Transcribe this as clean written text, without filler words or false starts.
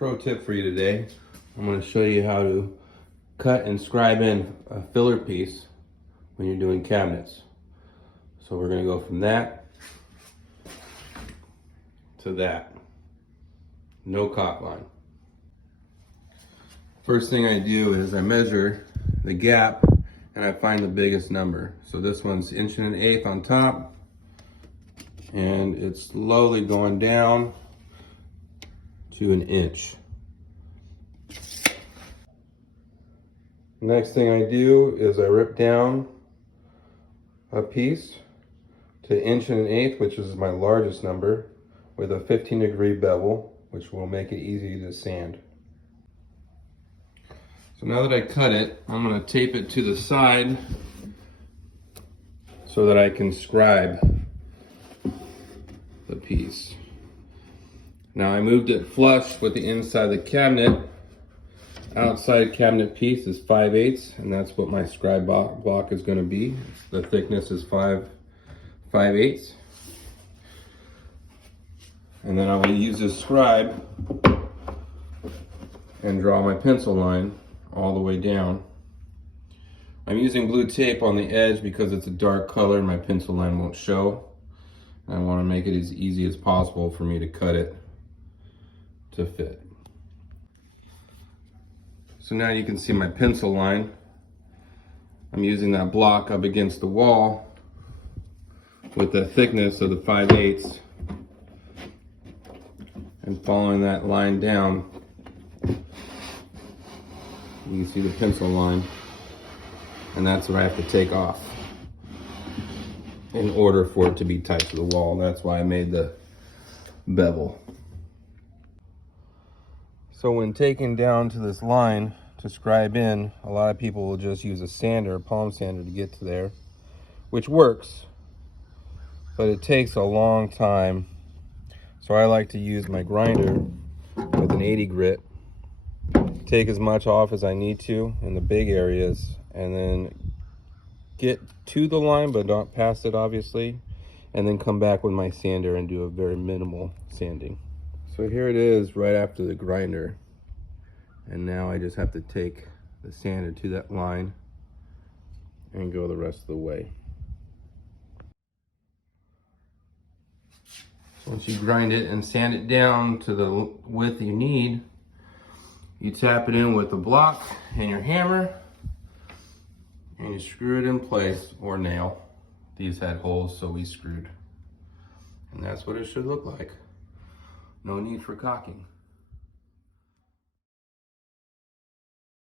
Pro tip for you today. I'm going to show you how to cut and scribe in a filler piece when you're doing cabinets. So we're going to go from that to that. No caulk line. First thing I do is I measure the gap and I find the biggest number. So this one's 1 1/8 on top, and it's slowly going down to 1 inch. Next thing I do is I rip down a piece to 1 1/8, which is my largest number, with a 15-degree bevel, which will make it easy to sand. So now that I cut it, I'm going to tape it to the side so that I can scribe the piece. Now I moved it flush with the inside of the cabinet. Outside cabinet piece is 5/8, and that's what my scribe block is going to be. The thickness is 5/8. And then I'm going to use this scribe and draw my pencil line all the way down. I'm using blue tape on the edge because it's a dark color and my pencil line won't show. And I want to make it as easy as possible for me to cut it to fit. So now you can see my pencil line. I'm using that block up against the wall with the thickness of the 5/8 and following that line down. You can see the pencil line, and that's what I have to take off in order for it to be tight to the wall. That's why I made the bevel. So when taking down to this line to scribe in, a lot of people will just use a sander, a palm sander, to get to there, which works, but it takes a long time. So I like to use my grinder with an 80 grit, take as much off as I need to in the big areas, and then get to the line, but not past it obviously, and then come back with my sander and do a very minimal sanding. So here it is right after the grinder, and now I just have to take the sander to that line and go the rest of the way. So once you grind it and sand it down to the width you need, you tap it in with a block and your hammer, and you screw it in place, or nail. These had holes, so we screwed. And that's what it should look like. No need for caulking.